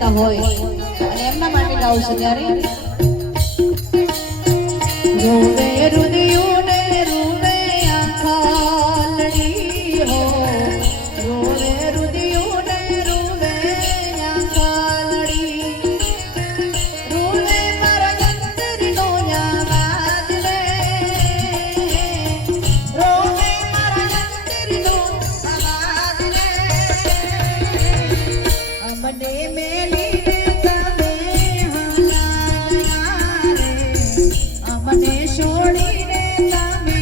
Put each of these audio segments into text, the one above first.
કરતા હોય અને એમના માટે ગાવું છે ત્યારે રોવે રુદિયું ને રૂવે આંખાલડી હો રોવે રુદિયું ને રૂવે આંખાલડી રૂવે મારા ગંદરીનો યાદ રે રોવે મારા ગંદરીનો આવાજ રે અમને મેલીને તમે હાલ્યા રે અમને છોડીને તમે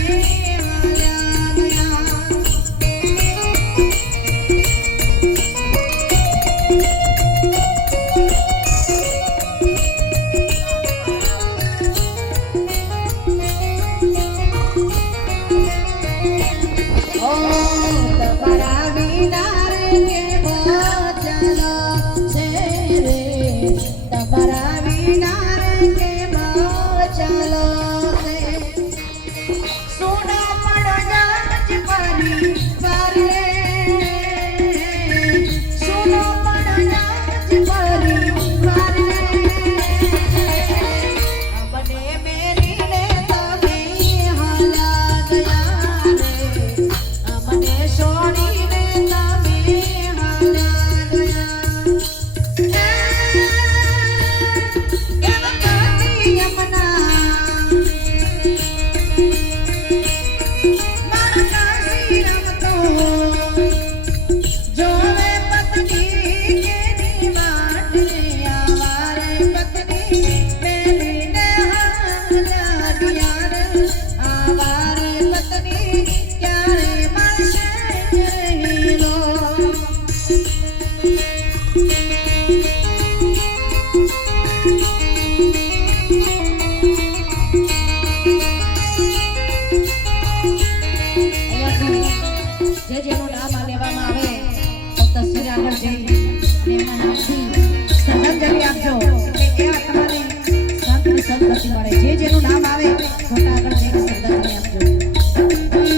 હાલ્યા ઓ તમારા વિના રે કેવો ચાલો છે રે તમારા વિના રે કેવો ચાલો છે સોના પડ્યા જ પરિવાર રે સોના પડ્યા જ પરિવાર રે અમને મેલીને તમે હાલ્યા ગયા રે અમને છોડીને તમે હાલ્યા ગયા કેમ કાઢી યમના મારા કાશી રમતો જોવે પત્ની કેની વાટ રે આવારે પત્ની મેલીને હાલ્યા ગયા રે આવારે પત્ની ક્યારે મળશે હીરો જે જેનું નામ લેવામાં આવે તો તસવીર આગળ જઈ અને એમાં નામથી શ્રદ્ધાંજલિ આપજો એટલે એ તમારે સંતની સદગતિ મળે જે જેનું નામ આવે ફોટા આગળ જઈને શ્રદ્ધાંજલિ આપજો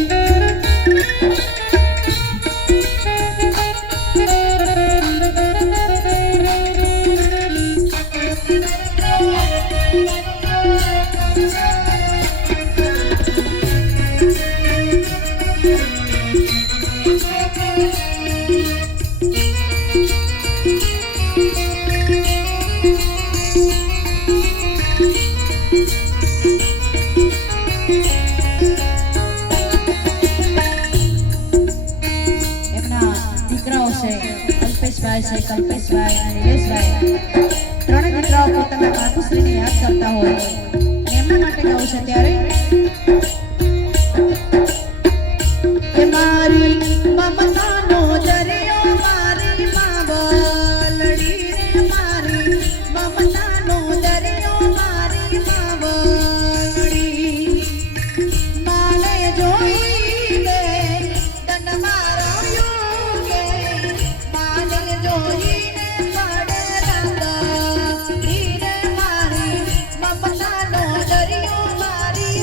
એમના દીકરાઓ છે અલ્પેશભાઈ છે કલ્પેશભાઈ અને નિલેશભાઈ ત્રણેય દીકરાઓ પોતાના માતુશ્રીને યાદ કરતા હોય અને એમના માટે ગાવું છે ત્યારે કે મારી મમતાનો દરિયો મારી માં બોલડી રે મારી મમતાનો દરિયો મારી માં બોલડી માને જોઈને તન મારો યુગે માને જોઈને પડે રાત રે મારી મમતાનો દરિયો મારી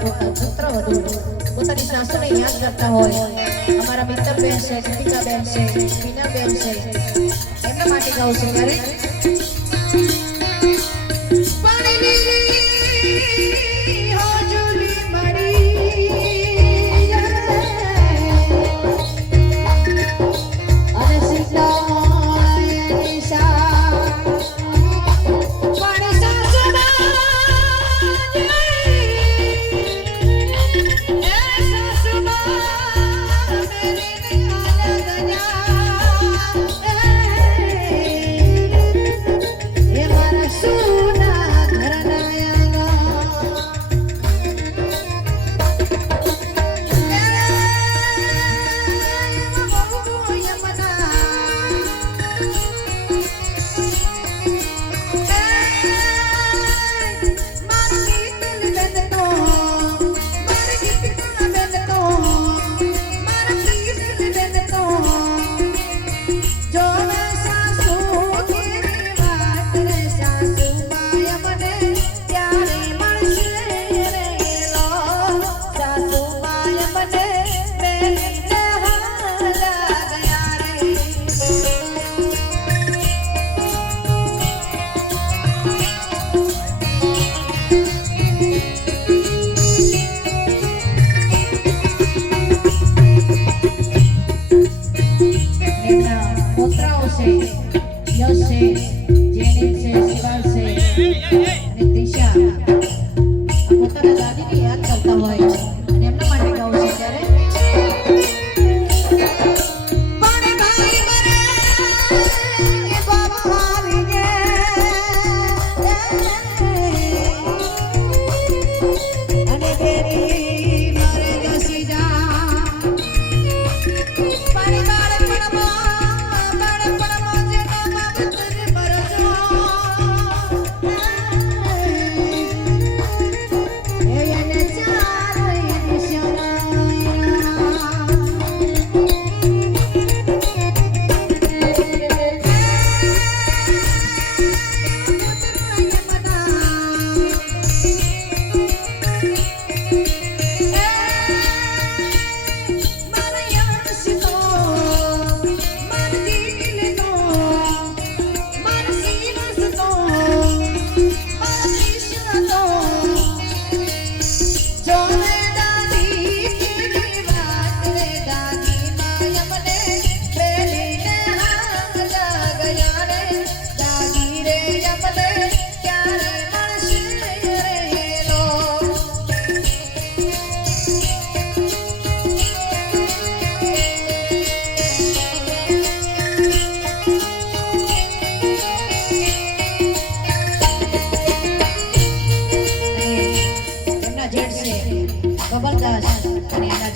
પુત્ર વધુ પોતાની સાસુને યાદ કરતા હોય અમારા મિત્તલબેન છે, દીપિકાબેન છે, મીનાબેન છે એમના માટે ગાઉં છું ત્યારે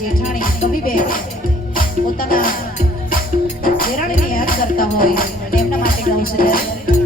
જેઠાણી કબીબેન પોતાના દેરાણીને યાદ કરતા હોય અને એમના માટે ગાઉં છે ત્યારે